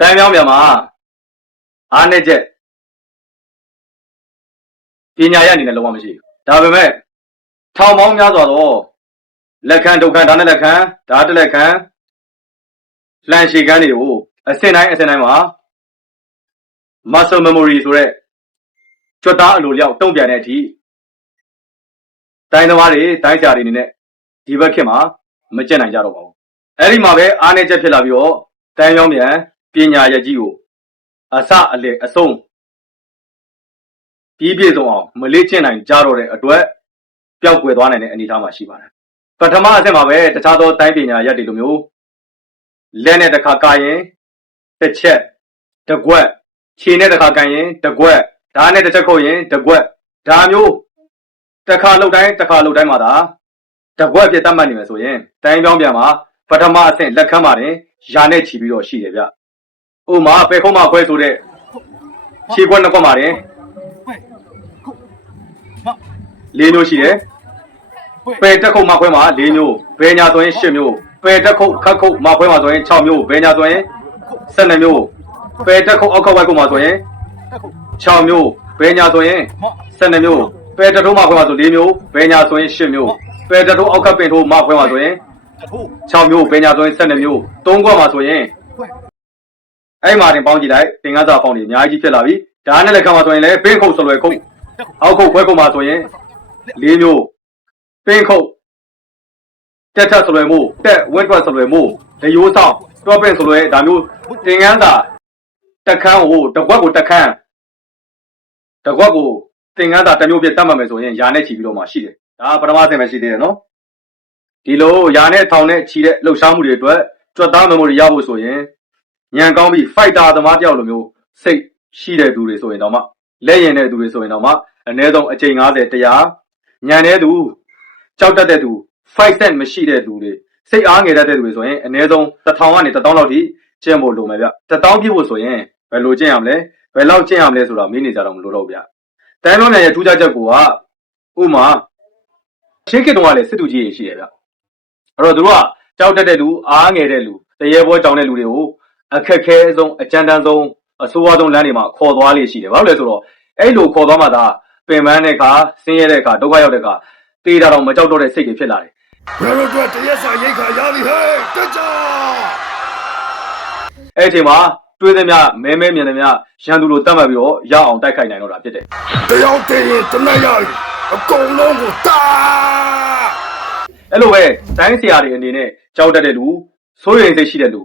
တန်ပြောင်းပြန်မှာအားနဲ့ချက်ပညာရအနေနဲ့လုံးဝမရှိဘူးဒါပေမဲ့ထောင်ပေါင်းများစွာသောလက်ခံဒုက္ခဒါနဲ့လက်ခံဒါတစ်လက်ခံလှန်ရှည်ကန်းတွေကိုအစင်တိုင်းအစင်တိုင်းမှာ muscle memory ဆိုတဲ့ကြွတ်သားအလိုလျောက်တုံ့ပြန်တဲ့အထိတိုင်းသမားတွေတိုင်းဆရာတွေအနေနဲ့ဒီဘက်ခေတ်မှာမကြက်နိုင်ကြတော့ပါဘူးအဲ့ဒီမှာပဲအားနေချက်ဖြစ်လာပြီးတော့တိုင်းပြောင်းပြန် ပညာရည်ကြီးကို အစအလေအဆုံး ပြီးပြည့်စုံအောင် မလေးကျင့်နိုင်ကြတော့တဲ့အတွက် ပျောက်ကွယ်သွားနိုင်တဲ့အနေအထားမှာရှိပါတယ်ပထမအဆင့်မှာပဲတခြားသောတိုင်းပညာရက်တွေလိုမျိုးလက်နဲ့တစ်ခါကာရင်တစ်ချက်တစ်ကွက်ခြေနဲ့တစ်ခါကန်ရင်တစ်ကွက်ဓာတ်နဲ့တစ်ချက်ခုတ်ရင်တစ်ကွက်ဒါမျိုးတစ်ခါလုတ်တိုင်းတစ်ခါလုတ်တိုင်းမှာဒါတစ်ကွက်ပြတ်တတ်မှတ်နေမယ်ဆိုရင်တိုင်းပြောင်းပြန်မှာပထမအဆင့်လက်ခမ်းပါတယ်ယာနဲ့ချီပြီးတော့ရှိတယ်ဗျ ။ဥမာပဲခုံးမခွဲဆိုတဲ့ခြေခွက်နှစ်ခွက်ပါတယ်ပဲခုမ။လေးမျိုးရှိတယ်ပဲ။ပဲတက်ခုံးမခွဲမှာလေးမျိုး။ဘယ်ညာဆိုရင်၈မျိုး။ပဲတက်ခုံးခက်ခုံးမခွဲမှာဆိုရင်၆မျိုး။ဘယ်ညာဆိုရင်၁၂မျိုး။ပဲတက်ခုံးအောက်ခက်ဝိုက်ခုံးမှာဆိုရင်တက်ခုံး6မျိုး။ဘယ်ညာဆိုရင်12မျိုး။ပဲတထိုးမခွဲမှာဆို၄မျိုး။ဘယ်ညာဆိုရင်၈မျိုး။ပဲတထိုးအောက်ခက်ပင်ထိုးမခွဲမှာဆိုရင်6မျိုး။ဘယ်ညာဆိုရင်12မျိုး။3ခွက်မှာဆိုရင် အဲ့မှာတင်ပေါင်းကြည့်လိုက်သင်္ကန်းစာဖောင်းတွေအများကြီးဖြစ်လာပြီဒါနဲ့လည်းခံမှာဆိုရင်လည်းပင်းခုတ်ဆွလွယ်ခုတ်再扣，အောက်ခုတ်ခွဲခုတ်မှာဆိုရင်လေးမျိုးပင်းခုတ်တက်ထက်ဆလွယ်မှုတက်ဝင်းထွက်ဆလွယ်မှုဒရိုးဆောင်တွက်ပင့်ဆလွယ်ဒါမျိုးသင်္ကန်းစာတက်ခန်းကိုတစ်ခွက်ကိုတက်ခန်းတစ်ခွက်ကိုသင်္ကန်းစာတစ်မျိုးပြတ်တတ်မှတ်မယ်ဆိုရင်ယာနဲ့ချီပြီးတော့မှရှိတယ်ဒါကပထမအဆင့်ပဲရှိသေးတယ်နော်ဒီလိုယာနဲ့ထောင်နဲ့ချီတဲ့လှုပ်ရှားမှုတွေအတွက်ကြွက်သား memory ရဖို့ဆိုရင် ညံကောင်းပြီး fighter သမားတယောက်လိုမျိုးစိတ်ရှိတဲ့သူတွေဆိုရင်တော့မှလက်ရင်တဲ့သူတွေဆိုရင်တော့မှအနည်းဆုံးအချိန်90တရားညံတဲ့သူကြောက်တတ်တဲ့သူ fight set မရှိတဲ့သူတွေစိတ်အားငယ်တတ်တဲ့သူတွေဆိုရင်အနည်းဆုံး1000ကနေ1000လောက်ထိကျင့်ဖို့လိုမယ်ဗျ1000ပြည့်ဖို့ဆိုရင်ဘယ်လိုကျင့်ရမလဲဘယ်လောက်ကျင့်ရမလဲဆိုတာမင်းနေကြတော့မလို့တော့ဗျတိုင်းလုံးမြန်ရဲ့ထူးခြားချက်ကိုကဥမာရှင်းခေတ်တုန်းကလည်းစစ်သူကြီးတွေရှိတယ်ဗျအဲ့တော့သူတို့ကကြောက်တတ်တဲ့လူအားငယ်တဲ့လူတရေဘောကြောင်တဲ့လူတွေကို အခက်ခဲဆုံးအကြမ်းတမ်းဆုံးအဆိုးဝါးဆုံးလမ်းတွေမှာခေါ်သွားလေးရှိတယ်ဘာလို့လဲဆိုတော့အဲ့လိုခေါ်သွားမှသာပင်ပန်းတဲ့အခါဆင်းရဲတဲ့အခါဒုက္ခရောက်တဲ့အခါတေးတာတော့မကြောက်တော့တဲ့စိတ်တွေဖြစ်လာတယ်ဘယ်လိုအတွက်တရက်စာရိတ်ခါရပြီဟဲ့တက်ကြအဲ့ဒီအချိန်မှာတွေးသမျှမဲမဲမြင်သမျှရန်သူလိုတတ်မှတ်ပြီးတော့ရအောင်တိုက်ခိုက်နိုင်တော့တာဖြစ်တယ်တယောက်တည်းရင်တနက်ရပြီအကုန်လုံးကိုတာအဲ့လိုပဲတိုင်းဆရာတွေအနေနဲ့ကြောက်တတ်တဲ့လူစိုးရိမ်စိတ်ရှိတဲ့လူ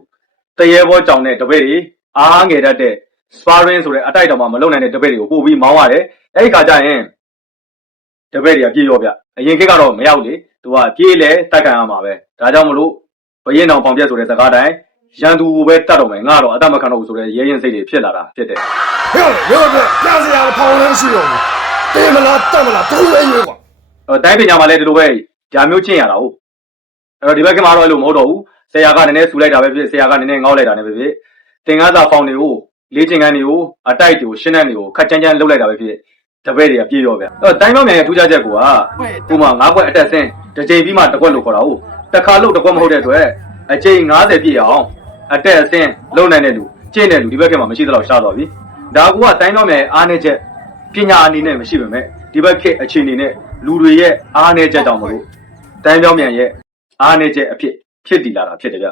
တရေဘောကြောင်တဲ့တပည့်တွေအားငယ်တတ်တဲ့ sparring ဆိုတဲ့အတိုက်တော်မှာမလုံနိုင်တဲ့တပည့်တွေကိုပို့ပြီးမောင်းရတယ်အဲ့ဒီခါကျရင်တပည့်တွေကပြေးရောဗျအရင်ခေတ်ကတော့မရောက်လေသူကပြေးလဲတိုက်ခံရမှာပဲဒါကြောင့်မလို့ဘရင်တော်ပေါင်ပြက်ဆိုတဲ့စကားတိုင်းရန်သူကိုပဲတတ်တော့မယ်ငါတော့အတတ်မခံတော့ဘူးဆိုတဲ့ရဲရင်စိတ်တွေဖြစ်လာတာဖြစ်တယ်ဟဲ့ရောပြပြစရာဖောင်းလန်းရှိရောတင်းမလားတက်မလားတူရဲ့ရွေးကွာအဲတိုင်းပညာမှာလည်းဒီလိုပဲဂျာမျိုးကျင့်ရတာဟုတ်အဲ့တော့ဒီဘက်ကမှာတော့အဲ့လိုမဟုတ်တော့ဘူး ဆရာကနည်းနည်းဆူလိုက်တာပဲဖြစ်ဆရာကနည်းနည်းငေါက်လိုက်တာနဲ့ပဲဖြစ်သင်္ကန်းစာဖောင်တွေကိုလေးချင်ကန်းတွေကိုအတိုက်တွေကိုရှင်းတဲ့တွေကိုခက်ချမ်းချမ်းလှုပ်လိုက်တာပဲဖြစ်တပည့်တွေကပြေးရောဗျအဲ့တော့တိုင်းပေါင်းမြန်ရဲ့ထူးခြားချက်ကိုက喂，ဥမာ၅ခွက်အတက်ဆင်းတစ်ချိန်ပြီးမှတစ်ခွက်လို့ခေါ်တာဟုတ်တစ်ခါလို့တစ်ခွက်မဟုတ်တဲ့အတွက်အချိန်90ပြည့်အောင်အတက်အဆင်းလုံနိုင်တဲ့လူကျင့်တဲ့လူဒီဘက်ကမှာမရှိသလောက်ရှားသွားပြီဒါကတိုင်းပေါင်းမြန်ရဲ့အားနည်းချက်ပညာအနေနဲ့မရှိပေမဲ့ဒီဘက်ခေတ်အခြေအနေနဲ့လူတွေရဲ့အားနည်းချက်ကြောင့်မလို့တိုင်းပေါင်းမြန်ရဲ့အားနည်းချက်အဖြစ် ဖြစ်တည်လာတာဖြစ်တယ်ဗျ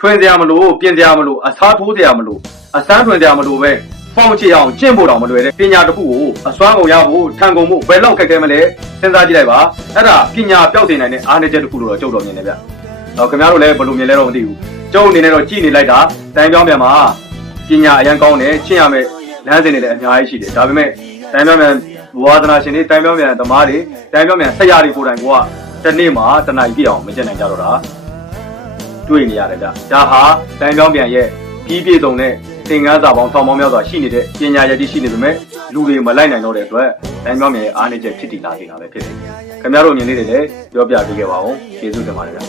ထွင်စရာမလို့ပြင်စရာမလို့အစားထိုးစရာမလို့အစမ်းထွင်စရာမလို့ပဲဖောင်းချအောင်ကျင့်ဖို့တောင်မလွယ်တဲ့ပညာတစ်ခုကိုအစွမ်းကုန်ရဖို့ထန်ကုန်ဖို့ဘယ်လောက်ခက်ခဲမလဲစဉ်းစားကြည့်လိုက်ပါအဲ့ဒါပညာပျောက်စေနိုင်တဲ့အားနည်းချက်တစ်ခုလို့တော့ကြုံတော်မြင်တယ်ဗျတော့ခင်ဗျားတို့လည်းဘယ်လိုမြင်လဲတော့မသိဘူးကျုံအနေနဲ့တော့ကြည်နေလိုက်တာတိုင်းပြောင်းပြန်မှာပညာအရန်ကောင်းတယ်ကျင့်ရမယ်လမ်းစဉ်တွေလည်းအများကြီးရှိတယ်ဒါပေမဲ့တိုင်းပြောင်းပြန်ဘဝသနာရှင်တွေတိုင်းပြောင်းပြန်သမားတွေတိုင်းပြောင်းပြန်ဆက်ရတွေကိုယ်တိုင်ကတစ်နေ့မှာတစ်နိုင်ပြည့်အောင်မကျင့်နိုင်ကြတော့တာ တွေ့နေရတယ်ဗျဒါဟာတိုင်းပြောင်းပြန်ရဲ့ပြီးပြည့်စုံတဲ့သင်္ကန်းစာပေါင်းထောင်ပေါင်းများစွာရှိနေတဲ့ပညာရည်ရှိနေပေမဲ့လူတွေမလိုက်နိုင်တော့တဲ့အတွက်တိုင်းပြောင်းပြန်ရဲ့အားနည်းချက်ဖြစ်တည်လာနေတာပဲဖြစ်တယ်ခင်ဗျားတို့မြင်လေးတွေလည်းပြောပြပေးခဲ့ပါဦးကျေးဇူးတင်ပါတယ်ဗျ